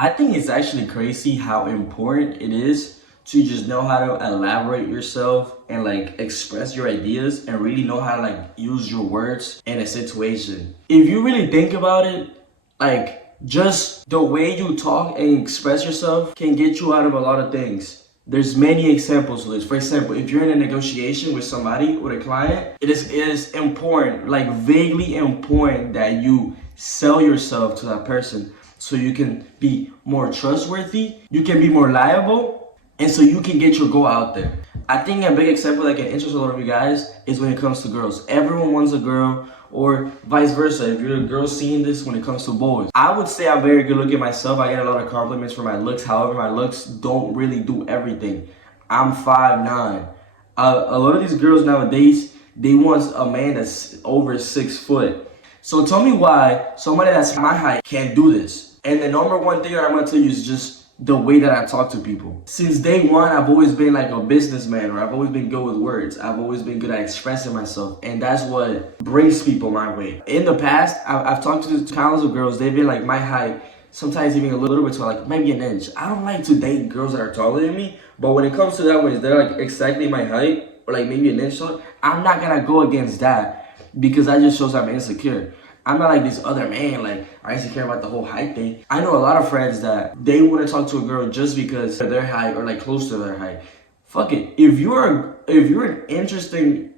I think it's actually crazy how important it is to just know how to elaborate yourself and like express your ideas and really know how to like use your words in a situation. If you really think about it, like just the way you talk and express yourself can get you out of a lot of things. There's many examples of this. For example, if you're in a negotiation with somebody, with a client, it is important, like vaguely important, that you sell yourself to that person so you can be more trustworthy, you can be more liable, and so you can get your goal out there. I think a big example that can interest a lot of you guys is when it comes to girls. Everyone wants a girl, or vice versa. If you're a girl seeing this when it comes to boys, I would say I'm very good looking myself. I get a lot of compliments for my looks. However, my looks don't really do everything. I'm 5'9". A lot of these girls nowadays, they want a man that's over 6 foot. So tell me why somebody that's my height can't do this. And the number one thing that I'm gonna tell you is just the way that I talk to people. Since day one, I've always been like a businessman, or I've always been good with words. I've always been good at expressing myself, and that's what brings people my way. In the past, I've talked to countless of girls. They've been like my height, sometimes even a little bit taller, like maybe an inch. I don't like to date girls that are taller than me, but when it comes to that, when they're like exactly my height, or like maybe an inch taller, I'm not gonna go against that because that just shows I'm insecure. I'm not like this other man, like I used to care about the whole height thing. I know a lot of friends that they wouldn't talk to a girl just because of their height or like close to their height. Fuck it. If you're an interesting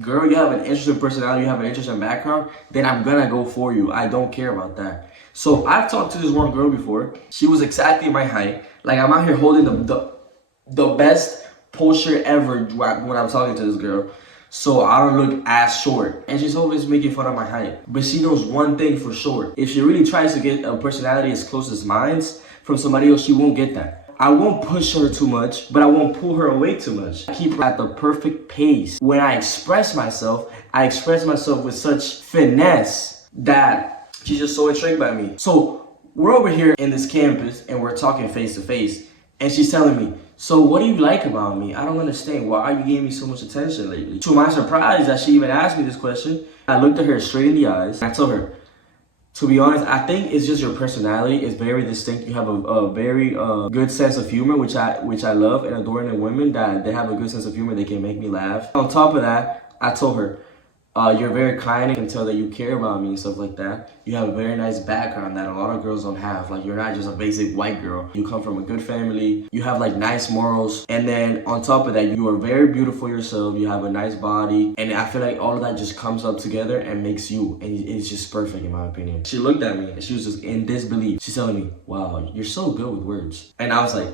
girl, you have an interesting personality, you have an interesting background, then I'm gonna go for you. I don't care about that. So I've talked to this one girl before. She was exactly my height. Like I'm out here holding the best posture ever when I'm talking to this girl, so I don't look as short. And she's always making fun of my height. But she knows one thing for sure. If she really tries to get a personality as close as mine's from somebody else, she won't get that. I won't push her too much, but I won't pull her away too much. I keep her at the perfect pace. When I express myself with such finesse that she's just so intrigued by me. So we're over here in this campus and we're talking face to face, and she's telling me, so what do you like about me? I don't understand. Why are you giving me so much attention lately? To my surprise that she even asked me this question, I looked at her straight in the eyes. I told her, to be honest, I think it's just your personality. It's very distinct. You have a very good sense of humor, which I love and adore in women, that they have a good sense of humor. They can make me laugh. On top of that, I told her, you're very kind. I can tell that you care about me and stuff like that. You have a very nice background that a lot of girls don't have. Like, you're not just a basic white girl. You come from a good family. You have like nice morals. And then on top of that, you are very beautiful yourself. You have a nice body. And I feel like all of that just comes up together and makes you. And it's just perfect in my opinion. She looked at me and she was just in disbelief. She's telling me, wow, you're so good with words. And I was like,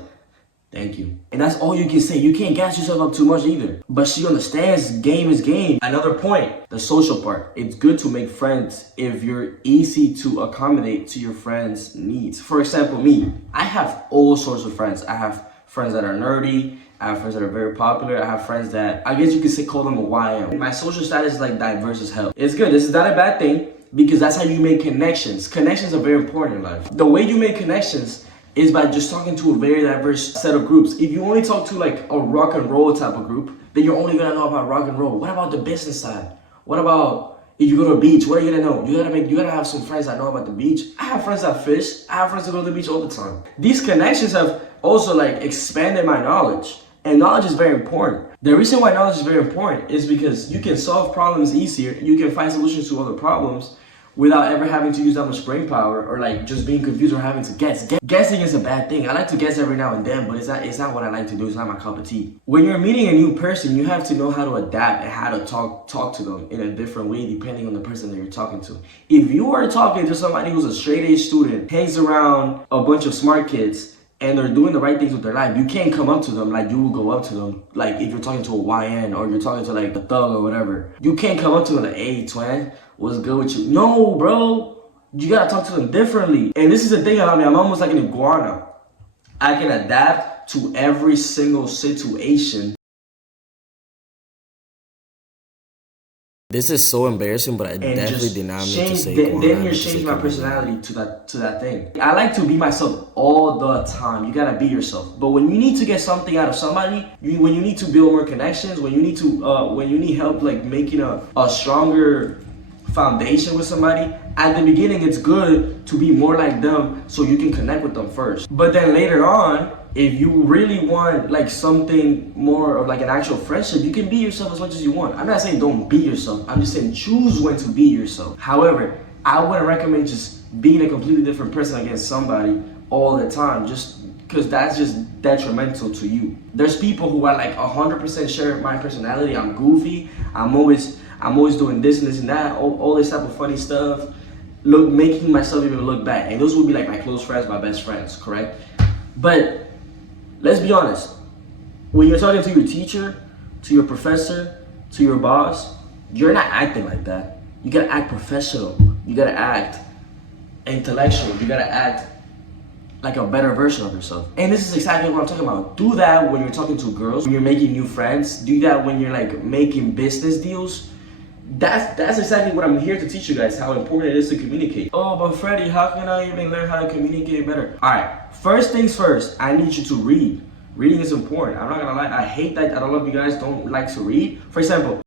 thank you. And that's all you can say. You can't gas yourself up too much either. But she understands game is game. Another point, the social part. It's good to make friends if you're easy to accommodate to your friends' needs. For example, me, I have all sorts of friends. I have friends that are nerdy. I have friends that are very popular. I have friends that, I guess you could say, call them a YM. My social status is like diverse as hell. It's good. This is not a bad thing because that's how you make connections. Connections are very important in life. The way you make connections is by just talking to a very diverse set of groups. If you only talk to like a rock and roll type of group, then you're only gonna know about rock and roll. What about the business side? What about if you go to a beach? What are you gonna know? You gotta have some friends that know about the beach. I have friends that fish. I have friends that go to the beach all the time. These connections have also like expanded my knowledge. And knowledge is very important. The reason why knowledge is very important is because you can solve problems easier. You can find solutions to other problems without ever having to use that much brain power, or like just being confused or having to guess. Guessing is a bad thing. I like to guess every now and then, but it's not what I like to do. It's not my cup of tea. When you're meeting a new person, you have to know how to adapt and how to talk to them in a different way depending on the person that you're talking to. If you are talking to somebody who's a straight A student, hangs around a bunch of smart kids, and they're doing the right things with their life, you can't come up to them like you will go up to them. Like if you're talking to a YN or you're talking to like a thug or whatever, you can't come up to them like, hey, twin, what's good with you? No, bro. You gotta talk to them differently. And this is the thing about me. I'm almost like an iguana. I can adapt to every single situation. This is so embarrassing, but I definitely did not mean to say iguana. Then you're changing my personality to that thing. I like to be myself all the time. You gotta be yourself. But when you need to get something out of somebody, when you need to build more connections, when you need help like making a stronger foundation with somebody, at the beginning it's good to be more like them so you can connect with them first. But then later on, if you really want like something more of like an actual friendship, you can be yourself as much as you want. I'm not saying don't be yourself. I'm just saying choose when to be yourself. However, I wouldn't recommend just being a completely different person against somebody all the time, just because that's just detrimental to you. There's people who are like 100% share my personality. I'm goofy. I'm always doing this and this and that, all this type of funny stuff, making myself even look bad. And those would be like my close friends, my best friends, correct? But let's be honest. When you're talking to your teacher, to your professor, to your boss, you're not acting like that. You gotta act professional. You gotta act intellectual. You gotta act like a better version of yourself. And this is exactly what I'm talking about. Do that when you're talking to girls, when you're making new friends. Do that when you're like making business deals. That's exactly what I'm here to teach you guys, how important it is to communicate. Oh, but Freddie, how can I even learn how to communicate better? All right, first things first, I need you to read. Reading is important. I'm not gonna lie, I hate that a lot of you guys don't like to read. For example,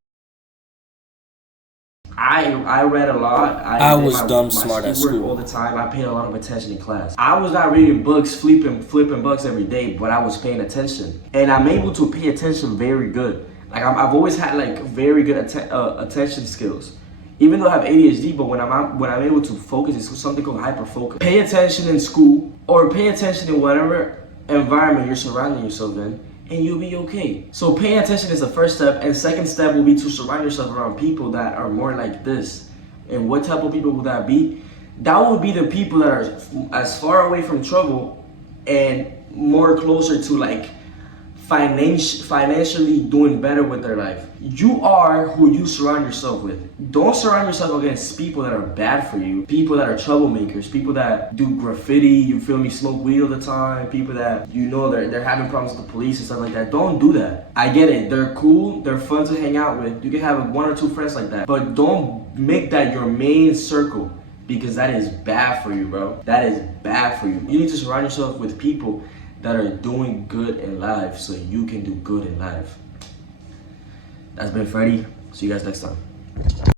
I read a lot. I was dumb smart at school all the time. I paid a lot of attention in class. I was not reading books, flipping books every day, but I was paying attention, and I'm able to pay attention very good. Like I've always had like very good attention skills, even though I have ADHD. But when I'm able to focus, it's something called hyperfocus. Pay attention in school, or pay attention in whatever environment you're surrounding yourself in, and you'll be okay. So paying attention is the first step, and second step will be to surround yourself around people that are more like this. And what type of people would that be? That would be the people that are as far away from trouble and more closer to like financially doing better with their life. You are who you surround yourself with. Don't surround yourself against people that are bad for you, people that are troublemakers, people that do graffiti, you feel me, smoke weed all the time, people that you know they're having problems with the police and stuff like that. Don't do that. I get it, they're cool, they're fun to hang out with. You can have one or two friends like that, but don't make that your main circle, because that is bad for you, bro. That is bad for you. You need to surround yourself with people that are doing good in life so you can do good in life. That's been Freddie. See you guys next time.